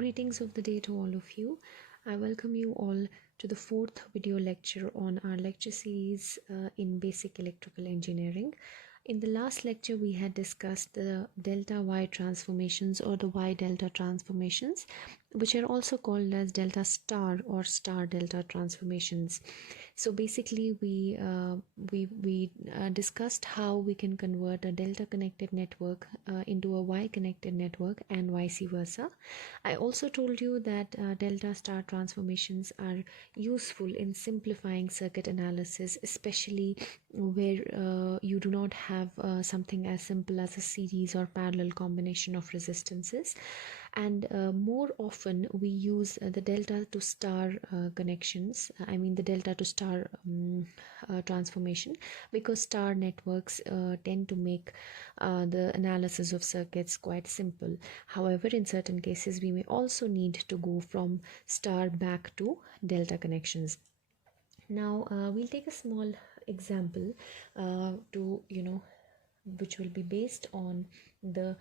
Greetings of the day to all of you. I welcome you all to the fourth video lecture on our lecture series in basic electrical engineering. In the last lecture, we had discussed the delta Y transformations or the Y delta transformations, which are also called as delta star or star delta transformations. So basically, we discussed how we can convert a delta connected network into a Y connected network and vice versa. I also told you that delta star transformations are useful in simplifying circuit analysis, especially where you do not have something as simple as a series or parallel combination of resistances. And more often we use the delta to star connections, the delta to star transformation, because star networks tend to make the analysis of circuits quite simple. However, in certain cases we may also need to go from star back to delta connections. Now we'll take a small example which will be based on the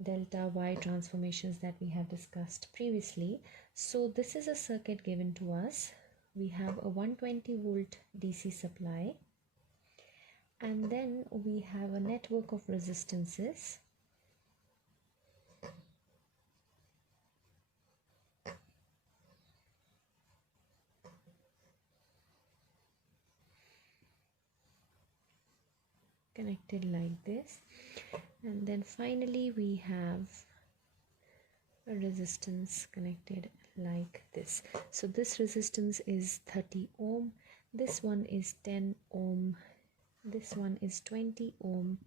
delta Y transformations that we have discussed previously. So this is a circuit given to us. We have a 120 volt DC supply, and then we have a network of resistances. Connected like this, and then finally we have a resistance connected like this. So this resistance is 30 ohm, this one is 10 ohm, this one is 20 ohm,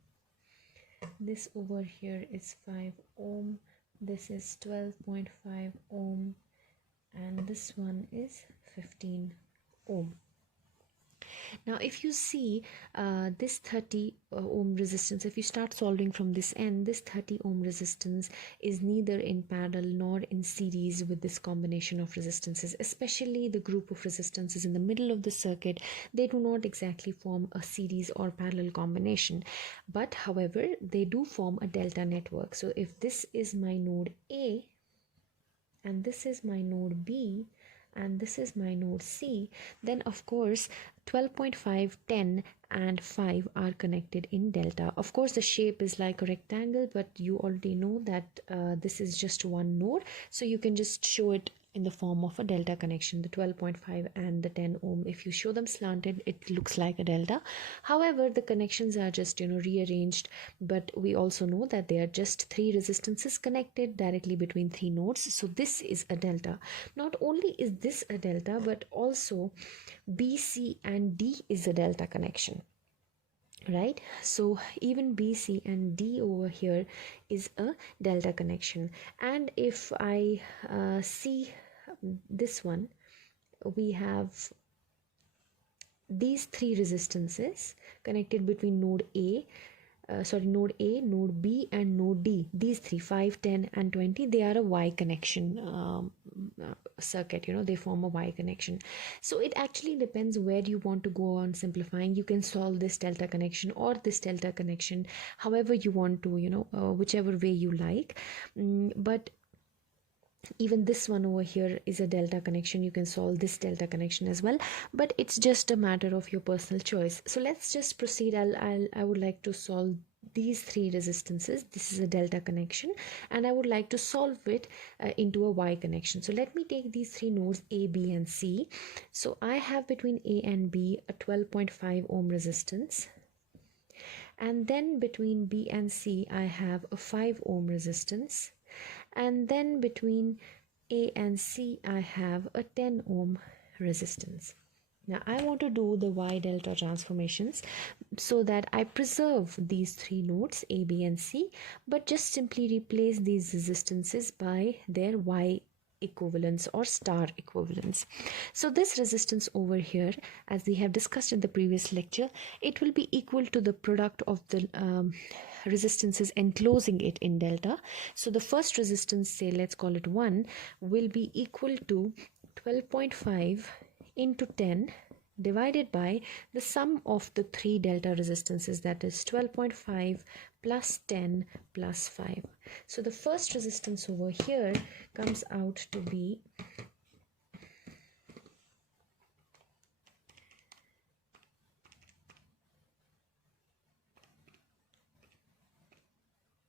this over here is 5 ohm, this is 12.5 ohm, and this one is 15 ohm. Now if you see this 30 ohm resistance, if you start solving from this end, this 30 ohm resistance is neither in parallel nor in series with this combination of resistances, especially the group of resistances in the middle of the circuit. They do not exactly form a series or parallel combination, but however they do form a delta network. So if this is my node A and this is my node B and this is my node C, then of course 12.5, 10 and 5 are connected in delta. Of course the shape is like a rectangle, but you already know that this is just one node, so you can just show it in the form of a delta connection. The 12.5 and the 10 ohm, if you show them slanted, it looks like a delta. However, the connections are just rearranged, but we also know that they are just three resistances connected directly between three nodes. So this is a delta. Not only is this a delta, but also B, C and D is a delta connection, right? So even B, C and D over here is a delta connection. And if I see this one, we have these three resistances connected between node A, node B and node D. These three, 5, 10 and 20, they are a Y connection circuit. They form a Y connection. So it actually depends where you want to go on simplifying. You can solve this delta connection or this delta connection however you want to, whichever way you like. But even this one over here is a delta connection. You can solve this delta connection as well, but it's just a matter of your personal choice. So let's just proceed. I would like to solve these three resistances. This is a delta connection and I would like to solve it into a Y connection. So let me take these three nodes A, B and C. So I have between A and B a 12.5 ohm resistance, and then between B and C I have a 5 ohm resistance, and then between A and C I have a 10 ohm resistance. Now I want to do the Y delta transformations so that I preserve these three nodes A, B and C, but just simply replace these resistances by their Y equivalents or star equivalents. So this resistance over here, as we have discussed in the previous lecture, it will be equal to the product of the resistances enclosing it in delta. So the first resistance, say let's call it 1, will be equal to 12.5 into 10 divided by the sum of the three delta resistances, that is 12.5 plus 10 plus 5. So the first resistance over here comes out to be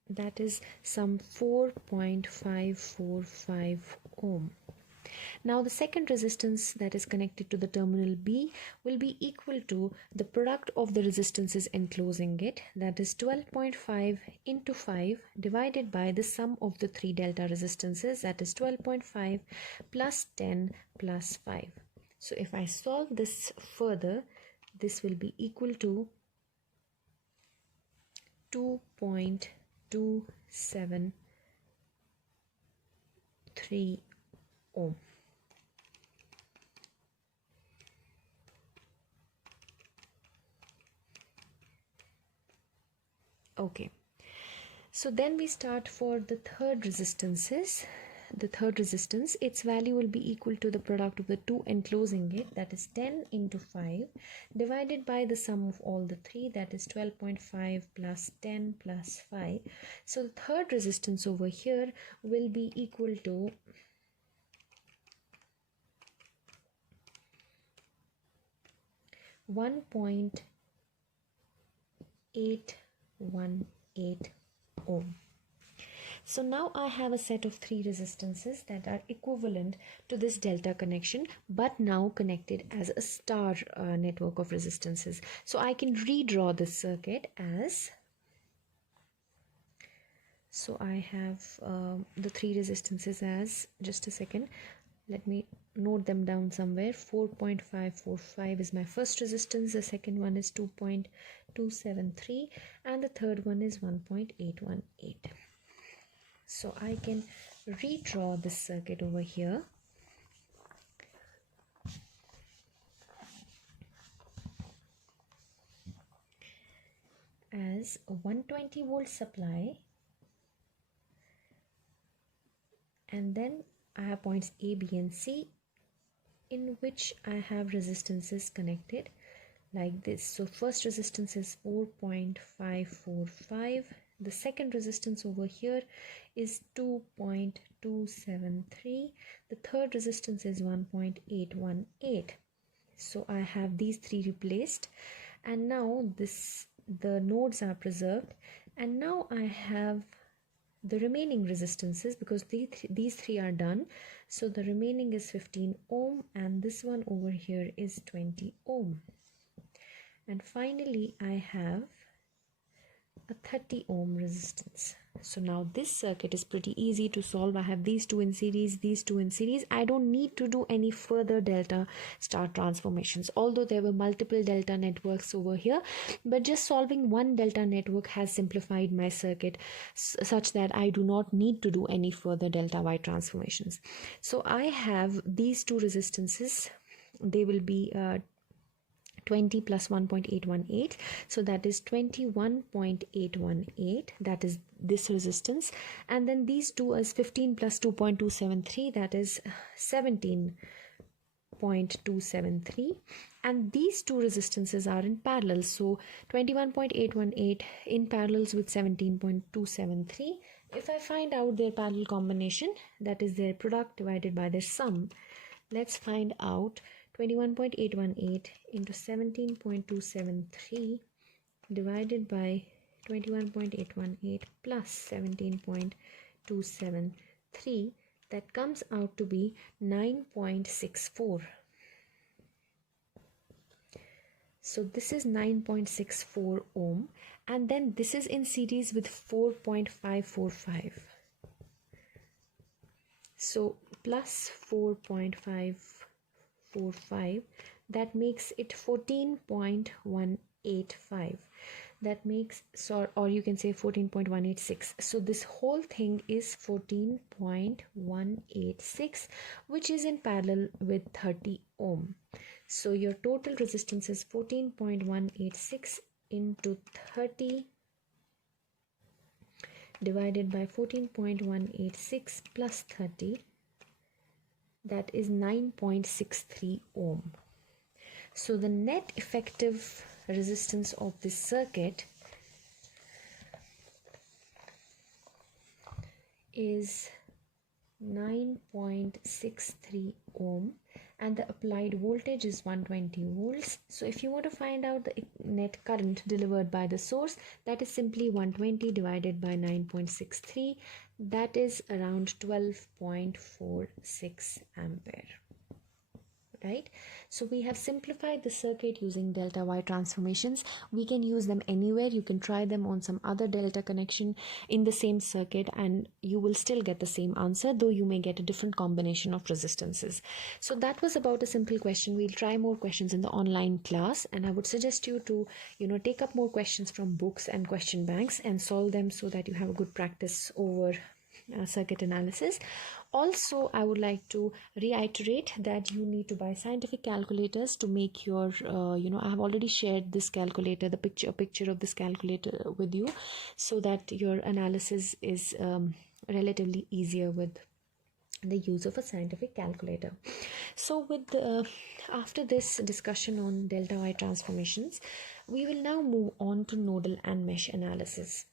that is some 4.545 ohm. Now the second resistance that is connected to the terminal B will be equal to the product of the resistances enclosing it, that is 12.5 into 5 divided by the sum of the three delta resistances, that is 12.5 plus 10 plus 5. So if I solve this further, this will be equal to 2.273 ohm. Okay, so then we start for the third resistances. The third resistance, its value will be equal to the product of the two enclosing it, that is 10 into 5 divided by the sum of all the three, that is 12.5 plus 10 plus 5. So the third resistance over here will be equal to 1.818 ohm. So now I have a set of three resistances that are equivalent to this delta connection, but now connected as a star network of resistances. So I can redraw this circuit as, so I have the three resistances as, just a second, let me note them down somewhere. 4.545 is my first resistance, the second one is 2.273, and the third one is 1.818. So I can redraw this circuit over here as a 120 volt supply, and then I have points A, B and C in which I have resistances connected like this. So first resistance is 4.545, the second resistance over here is 2.273, the third resistance is 1.818. So I have these three replaced, and now the nodes are preserved, and now I have the remaining resistances because these three are done. So the remaining is 15 ohm, and this one over here is 20 ohm. And finally I have a 30 ohm resistance. So now this circuit is pretty easy to solve. I have these two in series, these two in series. I don't need to do any further delta star transformations, although there were multiple delta networks over here, but just solving one delta network has simplified my circuit such that I do not need to do any further delta Y transformations. So I have these two resistances, they will be 20 plus 1.818, so that is 21.818, that is this resistance, and then these two is 15 plus 2.273, that is 17.273, and these two resistances are in parallel, so 21.818 in parallels with 17.273. If I find out their parallel combination, that is their product divided by their sum, let's find out 21.818 into 17.273 divided by 21.818 plus 17.273, that comes out to be 9.64. So this is 9.64 ohm, and then this is in series with 4.545. So plus 4.545, that makes it 14.185. That makes, or you can say 14.186. So this whole thing is 14.186, which is in parallel with 30 ohm. So your total resistance is 14.186 into 30 divided by 14.186 plus 30, that is 9.63 ohm. So the net effective resistance of this circuit is 9.63 ohm, and the applied voltage is 120 volts. So if you want to find out the net current delivered by the source, that is simply 120 divided by 9.63, that is around 12.46 ampere. Right? So we have simplified the circuit using delta Y transformations. We can use them anywhere. You can try them on some other delta connection in the same circuit and you will still get the same answer, though you may get a different combination of resistances. So that was about a simple question. We'll try more questions in the online class, and I would suggest you to take up more questions from books and question banks and solve them so that you have a good practice over circuit analysis. Also, I would like to reiterate that you need to buy scientific calculators to make your I have already shared this calculator, a picture of this calculator with you, so that your analysis is relatively easier with the use of a scientific calculator. So after this discussion on delta Y transformations, we will now move on to nodal and mesh analysis.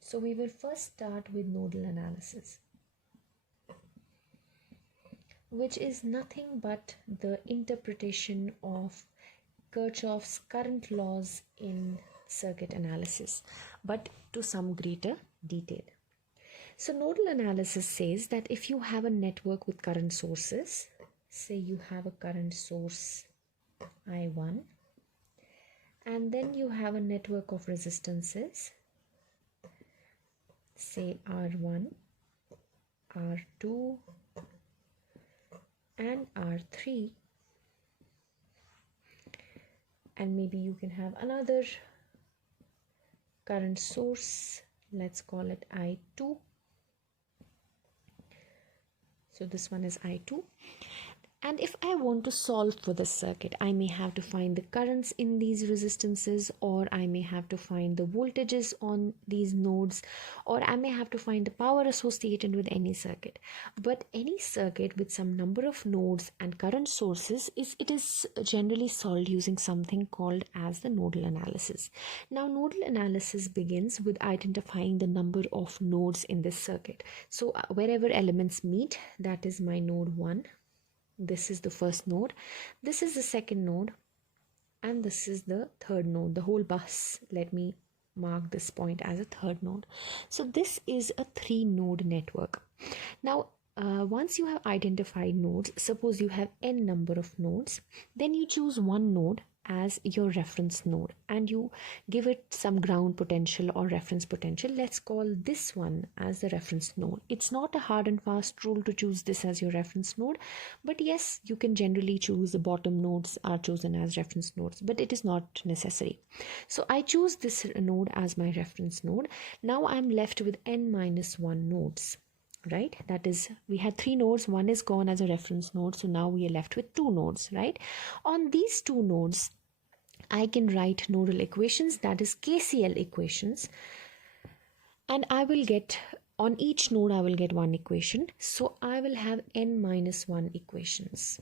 So we will first start with nodal analysis, which is nothing but the interpretation of Kirchhoff's current laws in circuit analysis, but to some greater detail. So nodal analysis says that if you have a network with current sources, say you have a current source I1, and then you have a network of resistances, say R1, R2, and R3, and maybe you can have another current source, let's call it I2. So this one is I2. And if I want to solve for this circuit, I may have to find the currents in these resistances, or I may have to find the voltages on these nodes, or I may have to find the power associated with any circuit. But any circuit with some number of nodes and current sources is generally solved using something called as the nodal analysis. Now, nodal analysis begins with identifying the number of nodes in this circuit. So wherever elements meet, that is my node 1. This is the first node, this is the second node, and this is the third node, the whole bus. Let me mark this point as a third node. So this is a 3-node network. Now, once you have identified nodes, suppose you have n number of nodes, then you choose one node as your reference node and you give it some ground potential or reference potential. Let's call this one as the reference node. It's not a hard and fast rule to choose this as your reference node, but yes, you can generally choose the bottom nodes are chosen as reference nodes, but it is not necessary. So I choose this node as my reference node. Now I'm left with n-1 nodes. Right, that is, we had 3 nodes, one is gone as a reference node, so now we are left with 2 nodes, right? On these 2 nodes, I can write nodal equations, that is KCL equations, and I will get, on each node I will get one equation, so I will have n-1 equations.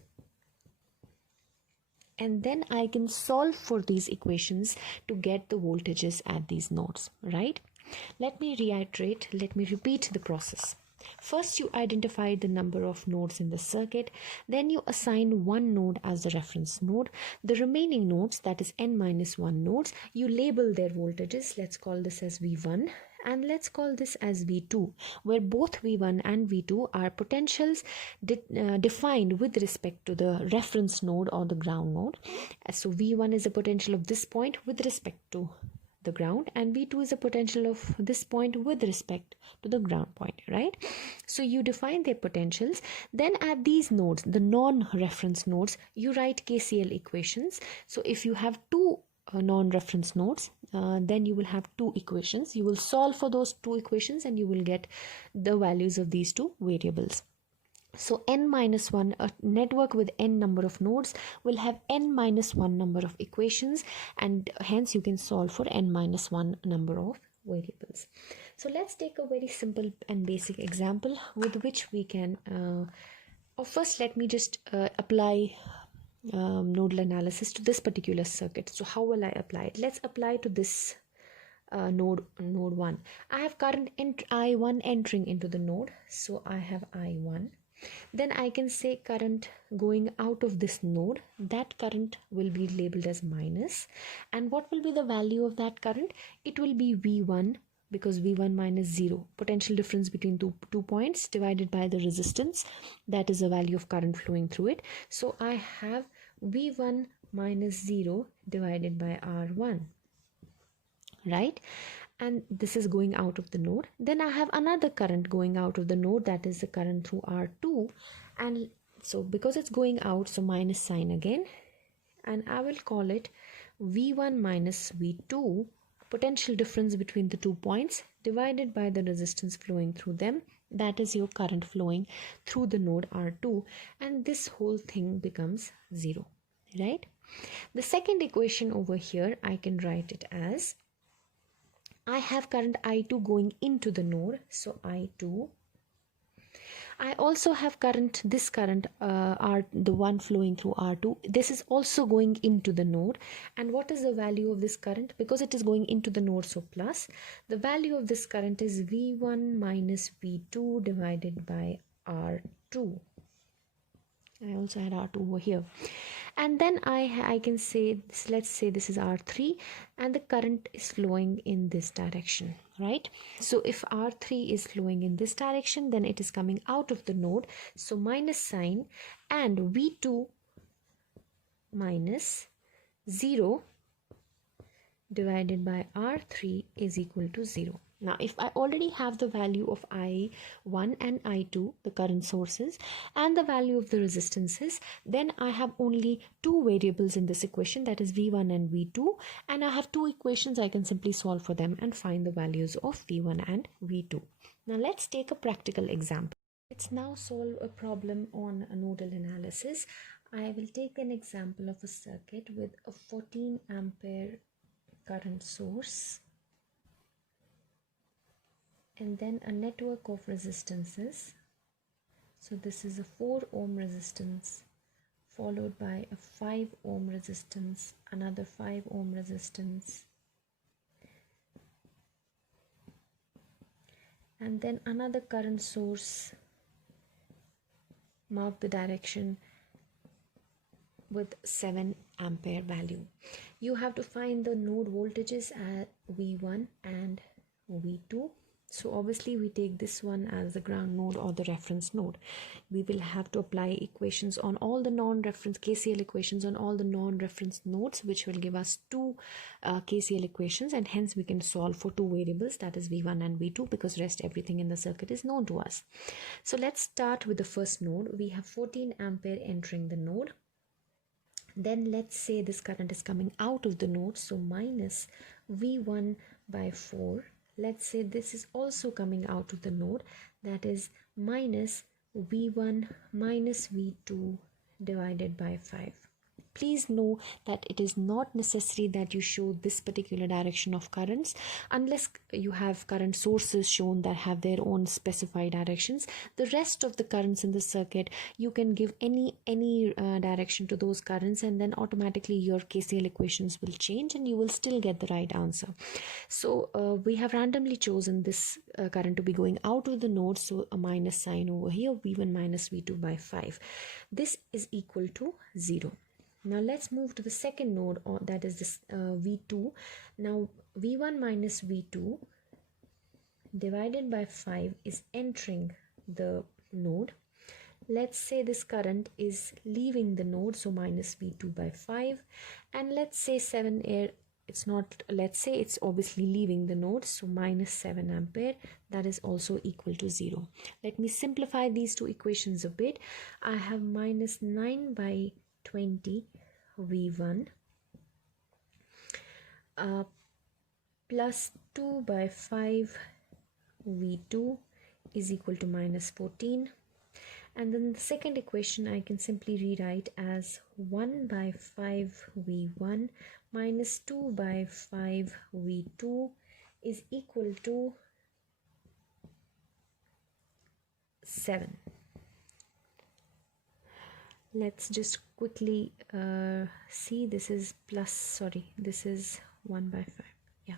And then I can solve for these equations to get the voltages at these nodes, right? Let me repeat the process. First, you identify the number of nodes in the circuit. Then you assign one node as the reference node. The remaining nodes, that is n-1 nodes, you label their voltages. Let's call this as V1 and let's call this as V2, where both V1 and V2 are potentials defined with respect to the reference node or the ground node. So V1 is the potential of this point with respect to the ground, and V2 is a potential of this point with respect to the ground point, right? So you define their potentials. Then at these nodes, the non-reference nodes, you write KCL equations. So if you have 2 non-reference nodes, then you will have 2 equations. You will solve for those 2 equations and you will get the values of these 2 variables. So n-1, a network with n number of nodes will have n-1 number of equations, and hence you can solve for n-1 number of variables. So let's take a very simple and basic example with which we can, first let me just apply nodal analysis to this particular circuit. So how will I apply it? Let's apply to this node 1. I have current I1 entering into the node, so I have I1. Then I can say current going out of this node, that current will be labeled as minus. And what will be the value of that current? It will be V1, because V1 minus 0, potential difference between two points divided by the resistance, that is the value of current flowing through it. So I have V1 minus 0 divided by R1, right? And this is going out of the node. Then I have another current going out of the node, that is the current through R2. And so because it's going out, so minus sign again, and I will call it V1 minus V2, potential difference between the 2 points divided by the resistance flowing through them, that is your current flowing through the node R2, and this whole thing becomes 0, right? The second equation over here, I can write it as, I have current I2 going into the node, so I2. I also have current, this current the one flowing through R2, this is also going into the node. And what is the value of this current? Because it is going into the node, so plus, the value of this current is V1 minus V2 divided by R2. I also had R2 over here. And then I can say, let's say this is R3 and the current is flowing in this direction, right? So if R3 is flowing in this direction, then it is coming out of the node, so minus sign, and V2 minus 0 divided by R3 is equal to 0. Now, if I already have the value of I1 and I2, the current sources, and the value of the resistances, then I have only two variables in this equation, that is V1 and V2, and I have two equations. I can simply solve for them and find the values of V1 and V2. Now, let's take a practical example. Let's now solve a problem on a nodal analysis. I will take an example of a circuit with a 14 ampere current source, and then a network of resistances. So this is a 4 ohm resistance followed by a 5 ohm resistance, another 5 ohm resistance, and then another current source, mark the direction with 7 ampere value. You have to find the node voltages at V1 and V2. So obviously we take this one as the ground node or the reference node. We will have to apply equations on all the non-reference KCL equations on all the non-reference nodes, which will give us two KCL equations, and hence we can solve for two variables, that is V1 and V2, because rest everything in the circuit is known to us. So let's start with the first node. We have 14 ampere entering the node. Then let's say this current is coming out of the node, so minus V1 by 4. Let's say this is also coming out of the node, that is minus V1 minus V2 divided by 5. Please know that it is not necessary that you show this particular direction of currents unless you have current sources shown that have their own specified directions. The rest of the currents in the circuit, you can give any direction to those currents, and then automatically your KCL equations will change and you will still get the right answer. So we have randomly chosen this current to be going out of the node, so a minus sign over here, V1 minus V2 by 5. This is equal to 0. Now let's move to the second node, or that is this V2. Now V1 minus V2 divided by 5 is entering the node. Let's say this current is leaving the node, so minus V2 by 5, and let's say 7 air, it's not, let's say it's obviously leaving the node, so minus 7 ampere, that is also equal to 0. Let me simplify these two equations a bit. I have minus 9 by 20 V1 plus 2 by 5 V2 is equal to minus 14. And then the second equation I can simply rewrite as 1 by 5 V1 minus 2 by 5 V2 is equal to 7. let's just quickly see. This is plus, sorry, this is 1 by 5. Yeah,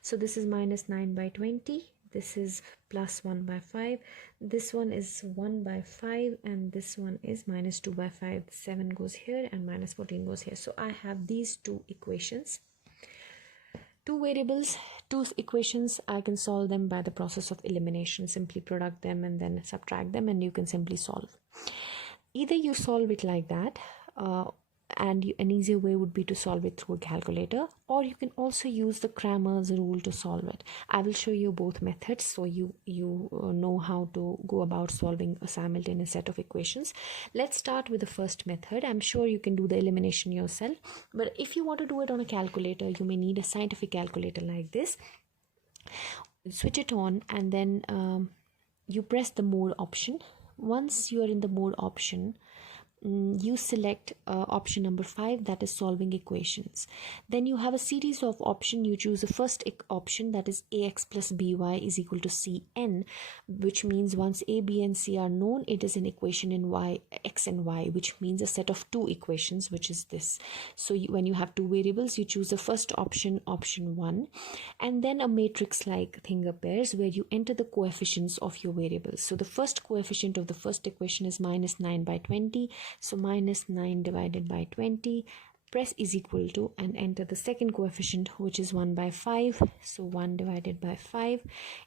so this is minus 9 by 20, this is plus 1 by 5, this one is 1 by 5, and this one is minus 2 by 5. 7 goes here and minus 14 goes here. So I have these two equations, two variables, two equations. I can solve them by the process of elimination. Simply product them and then subtract them, and you can simply solve. Either you solve it like that, and an easier way would be to solve it through a calculator, or you can also use the Cramer's rule to solve it. I will show you both methods so you know how to go about solving a simultaneous set of equations. Let's start with the first method. I'm sure you can do the elimination yourself, but if you want to do it on a calculator, you may need a scientific calculator like this. Switch it on, and then you press the mode option. Once you are in the mode option, you select option number 5, that is solving equations. Then you have a series of options. You choose the first option, that is ax plus by is equal to cn, which means once a, b and c are known, it is an equation in y, x and y, which means a set of two equations, which is this. So when you have two variables, you choose the first option, option 1, and then a matrix like thing appears where you enter the coefficients of your variables. So the first coefficient of the first equation is minus 9 by 20. So minus 9 divided by 20, press is equal to, and enter the second coefficient, which is 1 by 5. So 1 divided by 5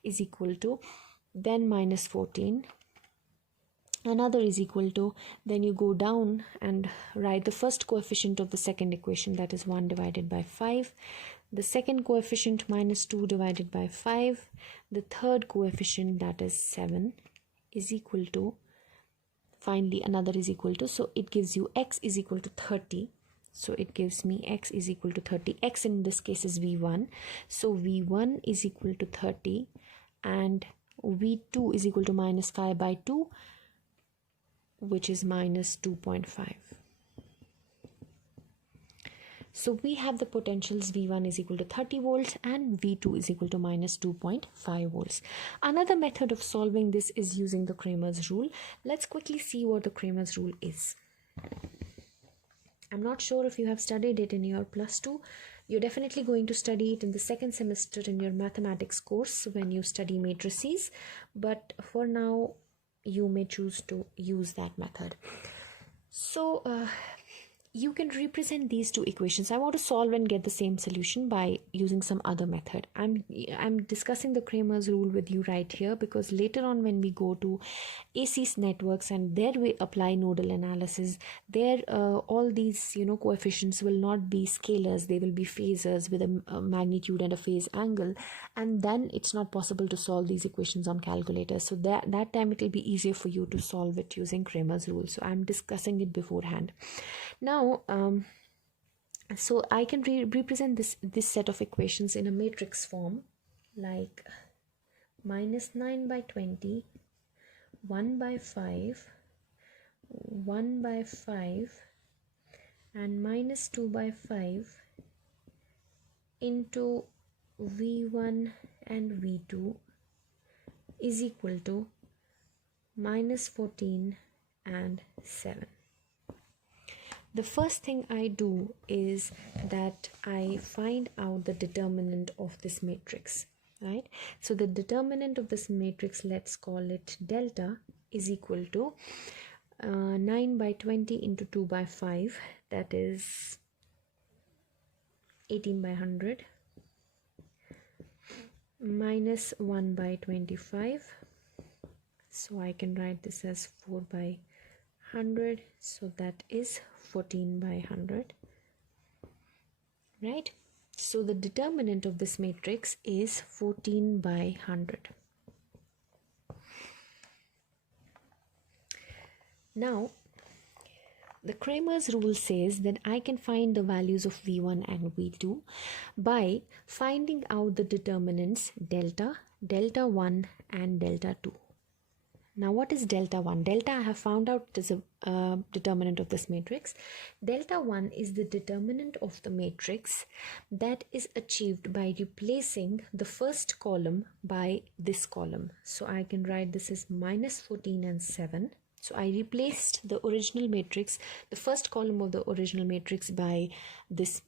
is equal to, then minus 14, another is equal to, then you go down and write the first coefficient of the second equation, that is 1 divided by 5. The second coefficient, minus 2 divided by 5. The third coefficient, that is 7, is equal to, finally another is equal to, so it gives you x is equal to 30. So it gives me x is equal to 30. X in this case is v1. So v1 is equal to 30, and v2 is equal to minus 5 by 2, which is minus 2.5. So we have the potentials V1 is equal to 30 volts and V2 is equal to minus 2.5 volts. Another method of solving this is using the Cramer's rule. Let's quickly see what the Cramer's rule is. I'm not sure if you have studied it in your plus 2. You're definitely going to study it in the second semester in your mathematics course when you study matrices. But for now, you may choose to use that method. So, you can represent these two equations. I want to solve and get the same solution by using some other method. I'm discussing the Cramer's rule with you right here because later on when we go to AC networks and there we apply nodal analysis, there all these coefficients will not be scalars, they will be phasors with a magnitude and a phase angle, and then it's not possible to solve these equations on calculator. So that time it will be easier for you to solve it using Cramer's rule. So I'm discussing it beforehand. Now, so I can represent this set of equations in a matrix form, like minus 9 by 20, 1 by 5, 1 by 5, and minus 2 by 5 into V1 and V2 is equal to minus 14 and 7. The first thing I do is that I find out the determinant of this matrix, right? So the determinant of this matrix, let's call it delta, is equal to 9 by 20 into 2 by 5, that is 18 by 100, minus 1 by 25. So I can write this as 4 by 100, so that is 14 by 100, right? So the determinant of this matrix is 14 by 100. Now, the Cramer's rule says that I can find the values of V1 and V2 by finding out the determinants delta, delta 1 and delta 2. Now, what is delta 1? Delta I have found out is a determinant of this matrix. Delta 1 is the determinant of the matrix that is achieved by replacing the first column by this column. So I can write this as minus 14 and 7. So I replaced the original matrix, the first column of the original matrix, by this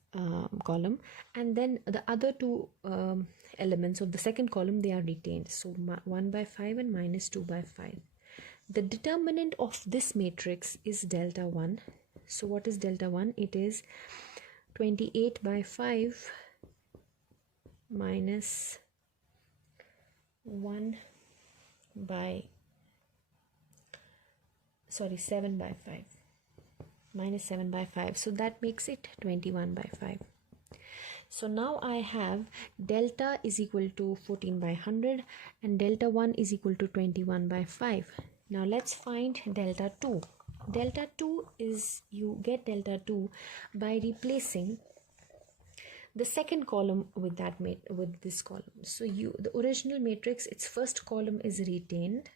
column, and then the other two elements of the second column, they are retained. So 1 by 5 and minus 2 by 5. The determinant of this matrix is delta 1. So what is delta 1? It is 28 by 5 minus 7 by 5 minus 7 by 5. So that makes it 21 by 5. So now I have delta is equal to 14 by 100 and delta 1 is equal to 21 by 5. Now let's find delta 2. Delta 2 is, you get delta 2 by replacing the second column with this column. So the original matrix, its first column is retained,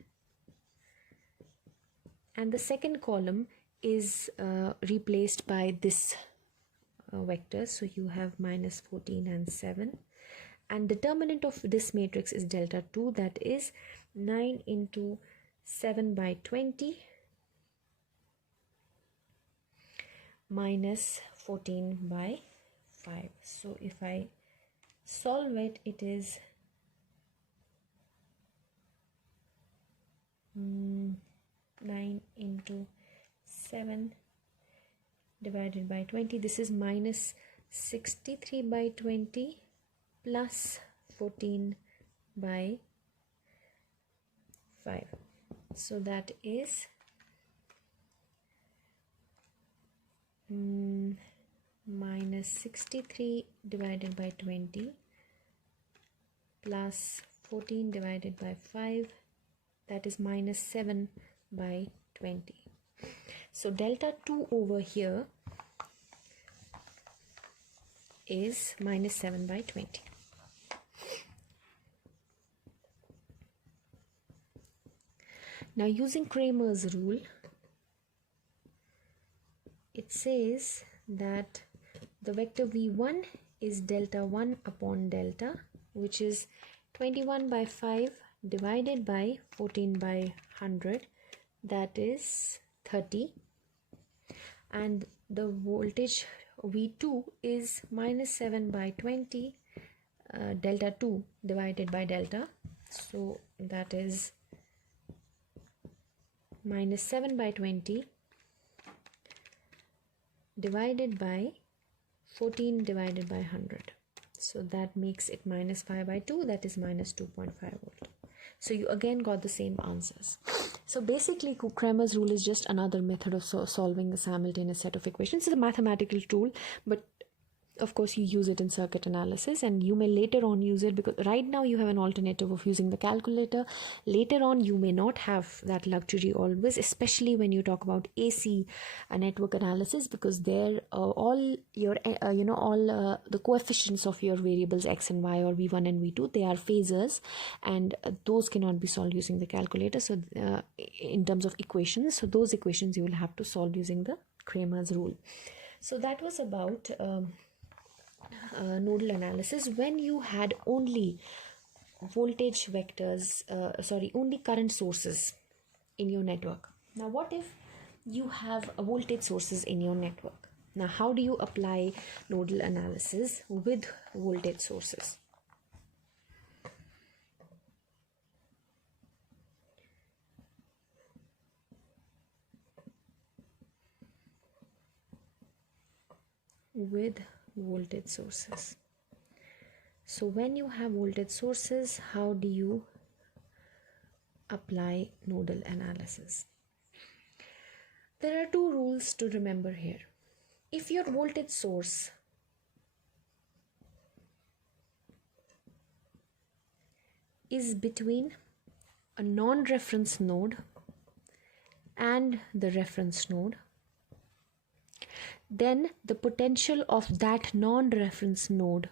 and the second column is replaced by this vector. So you have minus 14 and 7, and determinant of this matrix is delta 2, that is 9 into 7 by 20 minus 14 by 5. So if I solve it, it is 9 into 7 divided by 20. This is minus 63 by 20 plus 14 by 5. So that is minus 63 divided by 20 plus 14 divided by 5, that is minus 7 by 20. So delta 2 over here is minus 7 by 20. Now using Cramer's rule, it says that the vector v1 is delta 1 upon delta, which is 21 by 5 divided by 14 by 100, that is 30, and the voltage v2 is minus 7 by 20 delta 2 divided by delta, so that is minus 7 by 20 divided by 14 divided by 100. So that makes it minus 5 by 2, that is minus 2.5 volt. So you again got the same answers. So basically Cramer's rule is just another method of solving a simultaneous set of equations. It's a mathematical tool, but of course you use it in circuit analysis, and you may later on use it, because right now you have an alternative of using the calculator. Later on you may not have that luxury always, especially when you talk about AC network analysis, because there all your the coefficients of your variables x and y, or v1 and v2, they are phasors, and those cannot be solved using the calculator. So in terms of equations, so those equations you will have to solve using the Cramer's rule. So that was about nodal analysis when you had only voltage vectors, only current sources in your network. Now what if you have voltage sources in your network? Now how do you apply nodal analysis with voltage sources? With voltage sources. So when you have voltage sources, how do you apply nodal analysis? There are two rules to remember here. If your voltage source is between a non-reference node and the reference node, then the potential of that non-reference node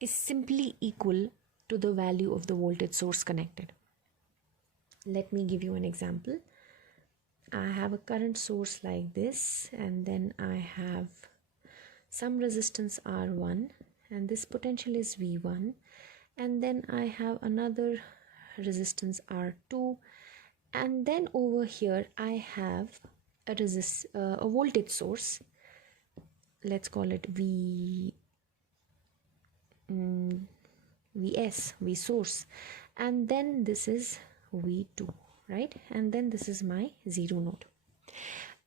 is simply equal to the value of the voltage source connected. Let me give you an example. I have a current source like this, and then I have some resistance R1, and this potential is V1, and then I have another resistance R2, and then over here I have a voltage source. Let's call it Vs, V source, and then this is V2, right? And then this is my zero node.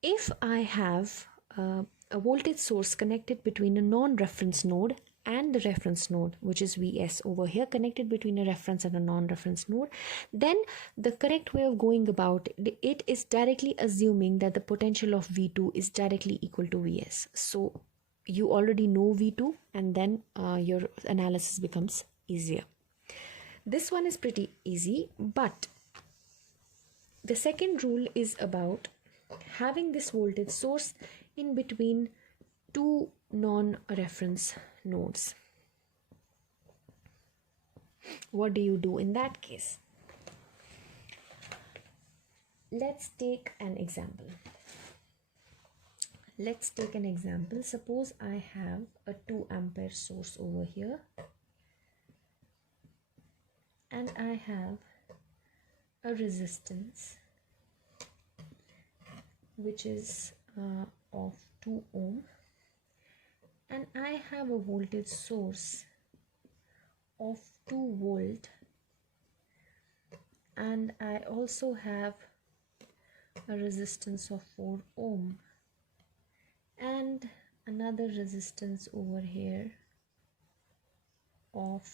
If I have a voltage source connected between a non-reference node and the reference node, which is Vs over here, connected between a reference and a non-reference node, then the correct way of going about it is directly assuming that the potential of V2 is directly equal to Vs. So you already know V2, and then your analysis becomes easier. This one is pretty easy, but the second rule is about having this voltage source in between two non-reference nodes. What do you do in that case? Let's take an example. Suppose I have a 2 ampere source over here, and I have a resistance which is of 2 ohm, and I have a voltage source of 2 volt, and I also have a resistance of 4 ohm and another resistance over here of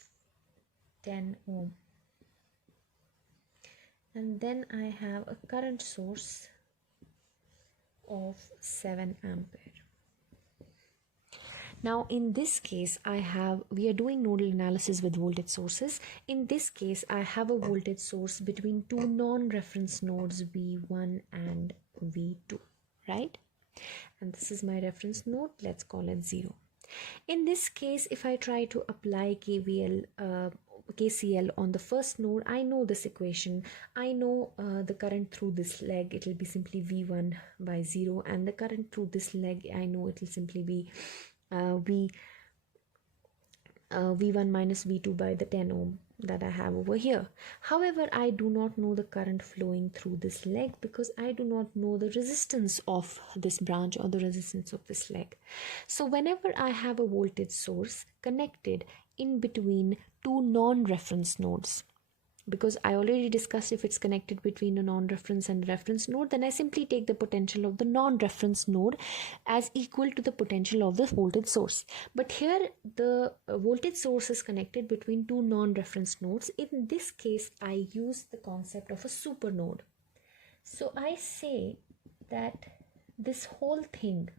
10 ohm, and then I have a current source of 7 ampere. Now in this case we are doing nodal analysis with voltage sources. In this case I have a voltage source between two non-reference nodes V1 and V2, right? And this is my reference node. Let's call it 0. In this case, if I try to apply KCL on the first node, I know this equation. I know the current through this leg, it will be simply V1 by 0, and the current through this leg, I know it will simply be V1 minus V2 by the 10 ohm that I have over here. However, I do not know the current flowing through this leg because I do not know the resistance of this branch or the resistance of this leg. So whenever I have a voltage source connected in between two non-reference nodes, because I already discussed if it's connected between a non-reference and reference node, then I simply take the potential of the non-reference node as equal to the potential of the voltage source. But here the voltage source is connected between two non-reference nodes. In this case, I use the concept of a super node. So I say that this whole thing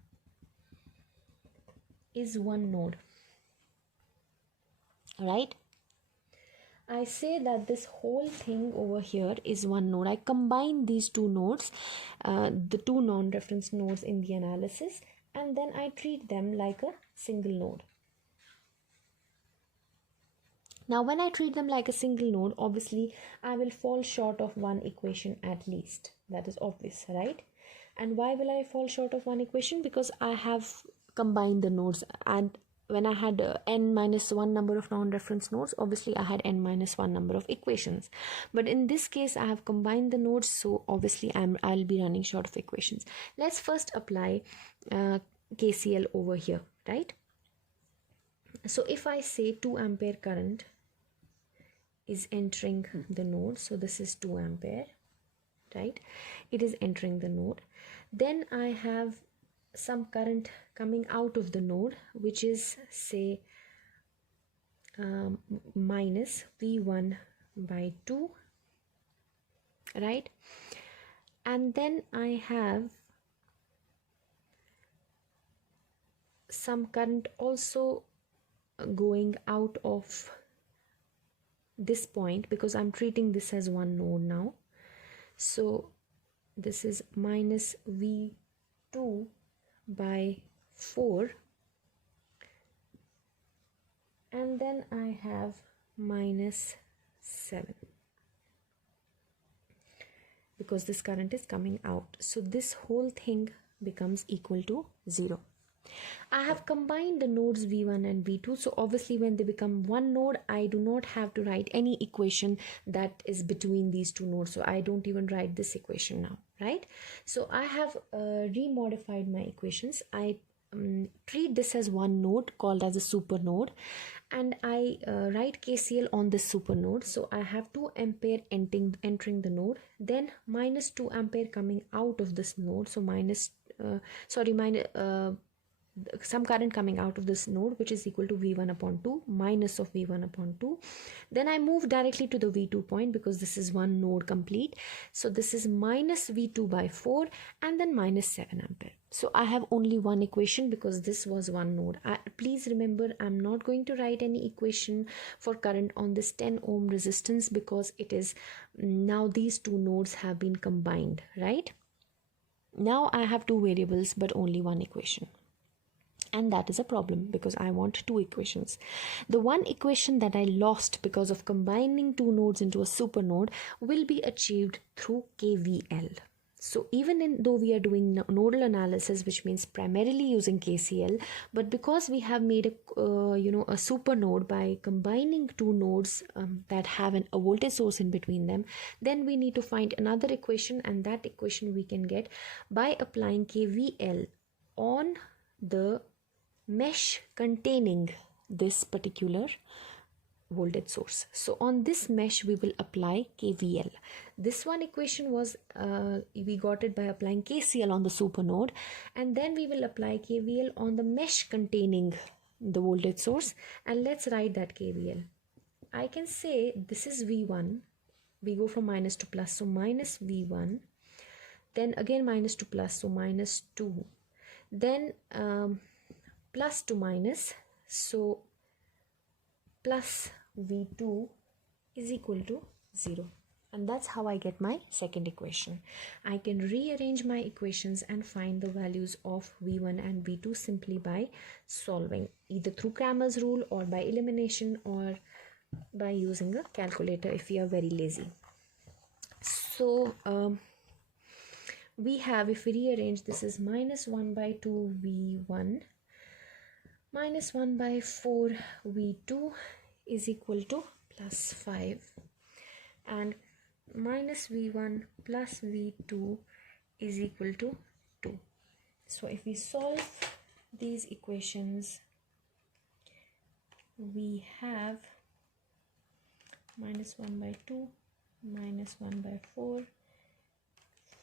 is one node, right? I say that this whole thing over here is one node. I combine these two nodes, the two non-reference nodes in the analysis, and then I treat them like a single node. Now, when I treat them like a single node, obviously, I will fall short of one equation at least. That is obvious, right? And why will I fall short of one equation? Because I have combined the nodes, and when I had n minus 1 number of non-reference nodes, obviously I had n minus 1 number of equations. But in this case, I have combined the nodes, so obviously I'll be running short of equations. Let's first apply KCL over here, right? So if I say 2 ampere current is entering the node, so this is 2 ampere, right? It is entering the node. Then I have some current coming out of the node, which is say minus V1 by 2, right? And then I have some current also going out of this point, because I'm treating this as one node now. So this is minus V2 by 4, and then I have minus 7 because this current is coming out. So this whole thing becomes equal to 0. I have combined the nodes V1 and V2, so obviously when they become one node, I do not have to write any equation that is between these two nodes, so I don't even write this equation now, right? So I have remodified my equations. I treat this as one node called as a super node, and I write KCL on this super node. So I have 2 ampere entering the node, then minus 2 ampere coming out of this node, so minus some current coming out of this node, which is equal to V1 upon 2 minus of V1 upon 2. Then I move directly to the V2 point because this is one node complete. So this is minus V2 by 4 and then minus 7 ampere. So I have only one equation because this was one node. Please remember, I'm not going to write any equation for current on this 10 ohm resistance because it is now these two nodes have been combined, right? Now I have two variables but only one equation. And that is a problem because I want two equations. The one equation that I lost because of combining two nodes into a super node will be achieved through KVL. So even though we are doing nodal analysis, which means primarily using KCL, but because we have made a super node by combining two nodes that have a voltage source in between them, then we need to find another equation, and that equation we can get by applying KVL on the mesh containing this particular voltage source. So on this mesh we will apply KVL. This one equation was we got it by applying KCL on the super node, and then we will apply KVL on the mesh containing the voltage source. And let's write that KVL. I can say this is V1, we go from minus to plus, so minus V1, then again minus to plus, so minus 2, then plus to minus, so plus V2 is equal to 0. And that's how I get my second equation. I can rearrange my equations and find the values of V1 and V2 simply by solving, either through Cramer's rule or by elimination or by using a calculator if you are very lazy. So we have, if we rearrange, this is minus 1 by 2 V1 minus 1 by 4 V2 is equal to plus 5, and minus V1 plus V2 is equal to 2. So if we solve these equations, we have minus 1 by 2, minus 1 by 4,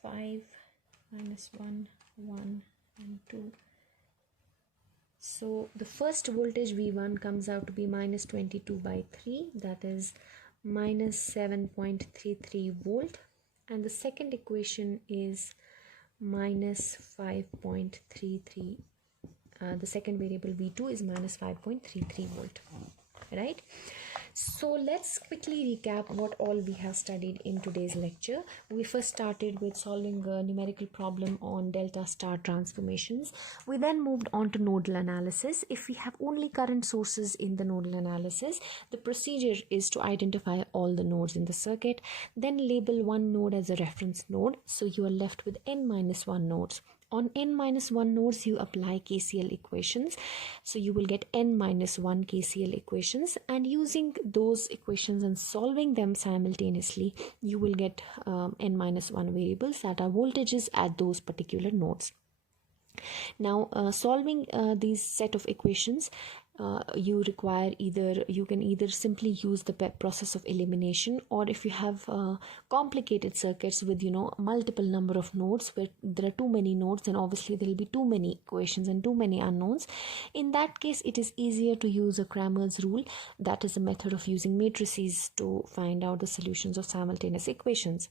5, minus 1, 1 and 2. So the first voltage V1 comes out to be minus 22 by 3, that is minus 7.33 volt, and the second equation is minus 5.33. The second variable V2 is minus 5.33 volt, right? So let's quickly recap what all we have studied in today's lecture. We first started with solving a numerical problem on delta star transformations. We then moved on to nodal analysis. If we have only current sources in the nodal analysis, the procedure is to identify all the nodes in the circuit, then label one node as a reference node, so you are left with n-1 nodes. On n-1 nodes, you apply KCL equations. So you will get n-1 KCL equations, and using those equations and solving them simultaneously, you will get n-1 variables that are voltages at those particular nodes. Now, solving these set of equations, you can either simply use the process of elimination, or if you have complicated circuits with multiple number of nodes where there are too many nodes, then obviously there will be too many equations and too many unknowns. In that case, it is easier to use a Cramer's rule. That is a method of using matrices to find out the solutions of simultaneous equations.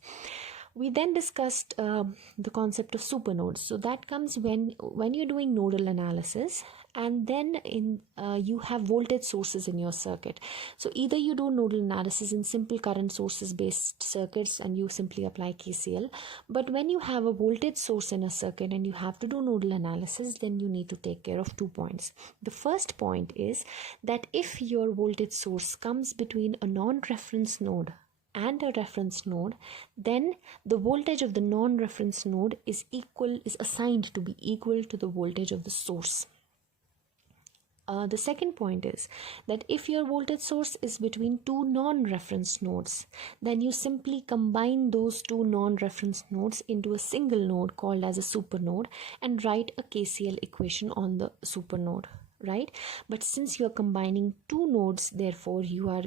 We then discussed the concept of supernodes. So that comes when you're doing nodal analysis, and then you have voltage sources in your circuit. So either you do nodal analysis in simple current sources based circuits and you simply apply KCL, but when you have a voltage source in a circuit and you have to do nodal analysis, then you need to take care of 2 points. The first point is that if your voltage source comes between a non-reference node and a reference node, then the voltage of the non-reference node is assigned to be equal to the voltage of the source. The second point is that if your voltage source is between two non-reference nodes, then you simply combine those two non-reference nodes into a single node called as a supernode and write a KCL equation on the supernode, right? But since you're combining two nodes, therefore you are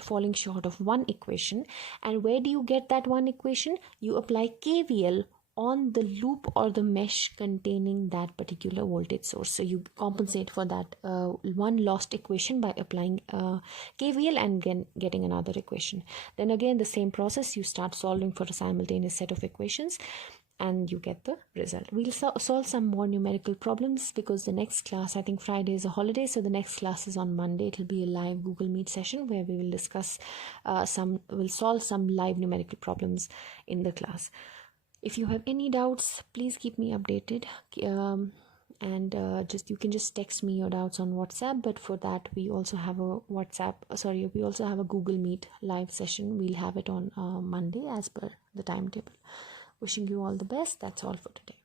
falling short of one equation. And where do you get that one equation? You apply KVL on the loop or the mesh containing that particular voltage source. So you compensate for that one lost equation by applying KVL and getting another equation. Then again the same process, you start solving for a simultaneous set of equations and you get the result. We'll solve some more numerical problems because the next class, I think Friday is a holiday, so the next class is on Monday. It'll be a live Google Meet session where we will discuss we'll solve some live numerical problems in the class. If you have any doubts, please keep me updated, and you can just text me your doubts on WhatsApp. But for that, we also have a Google Meet live session. We'll have it on Monday as per the timetable. Wishing you all the best. That's all for today.